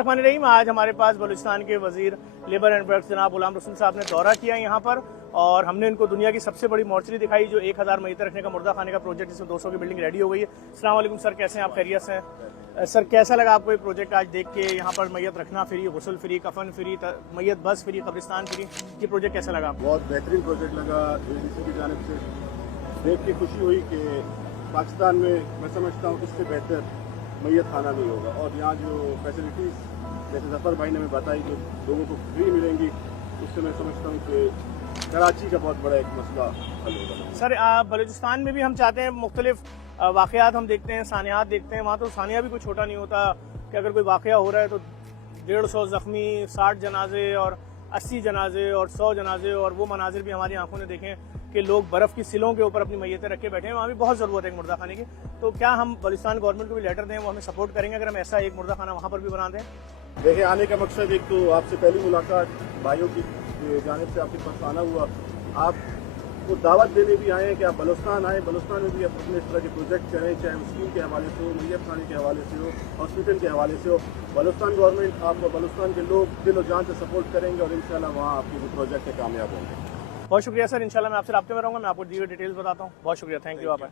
बिस्मिल्लाहिर्रहमानिर्रहीम। आज हमारे पास बलूचिस्तान के वजीर लेबर एंड वर्क्स जनाब गुलाम रसूल साहब ने दौरा किया यहाँ पर, और हमने इनको दुनिया की सबसे बड़ी मॉर्चरी दिखाई जो 1000 मैयत रखने का मुर्दा खाने का प्रोजेक्ट, जिसमें 200 की बिल्डिंग रेडी हो गई है। अस्सलाम वालेकुम सर, कैसे हैं आप? खैरियत से हैं सर? कैसा लगा आपको ये प्रोजेक्ट आज देख के? यहाँ पर मैयत रखना फ्री, गुस्ल फ्री, कफन फ्री, मैयत बस फ्री, कब्रिस्तान फ्री, ये प्रोजेक्ट कैसा लगा आपको? बहुत बेहतरीन प्रोजेक्ट लगा ADC की जानिब से। देख के खुशी हुई कि पाकिस्तान में मैं समझता हूँ इससे बेहतर मैयत खाना नहीं होगा, और यहाँ जो फैसिलिटीज़ जैसे जफ़र भाई ने हमें बताई जो लोगों को फ्री मिलेंगी, उससे मैं समझता हूँ कि कराची का बहुत बड़ा एक मसला हल होगा। सर बलूचिस्तान में भी हम चाहते हैं मुख्तलिफ वाक़यात हम देखते हैं, सानियात देखते हैं, वहाँ तो सानिया भी कोई छोटा नहीं होता कि अगर कोई वाक़या हो रहा है तो 150 ज़ख्मी, 60 जनाजे और 80 जनाजे और 100 जनाजे, और वो मनाजिर भी हमारी आंखों ने देखें कि लोग बर्फ़ की सिलों के ऊपर अपनी मैयतें रख के बैठे हैं। वहाँ भी बहुत ज़रूरत है एक मुर्दा खाने की। तो क्या हम बलूचिस्तान गवर्नमेंट को भी लेटर दें, वो हमें सपोर्ट करेंगे अगर हम ऐसा एक मुर्दा खाना वहाँ पर भी बना दें? देखिए, आने का मकसद एक तो आपसे पहली मुलाकात भाइयों की जानिब से आपके पास आना हुआ, आपको दावत देने भी आए हैं कि आप बलूचिस्तान आएँ। बलूचिस्तान में भी आप अपने इस तरह के प्रोजेक्ट करें, चाहे वो स्कीम के हवाले से हो, मैयत खाने के हवाले से हो, हॉस्पिटल के हवाले से हो। बलूचिस्तान गवर्नमेंट आपको, बलूचिस्तान के लोग दिल और जान से सपोर्ट करेंगे, और इंशाल्लाह वहाँ आपके जो प्रोजेक्ट है कामयाब होंगे। बहुत शुक्रिया सर, इंशाल्लाह मैं आपसे राब्ते में रहूँगा। मैं आपको दी हुई डिटेल्स बताता हूँ। बहुत शुक्रिया, थैंक यू। आप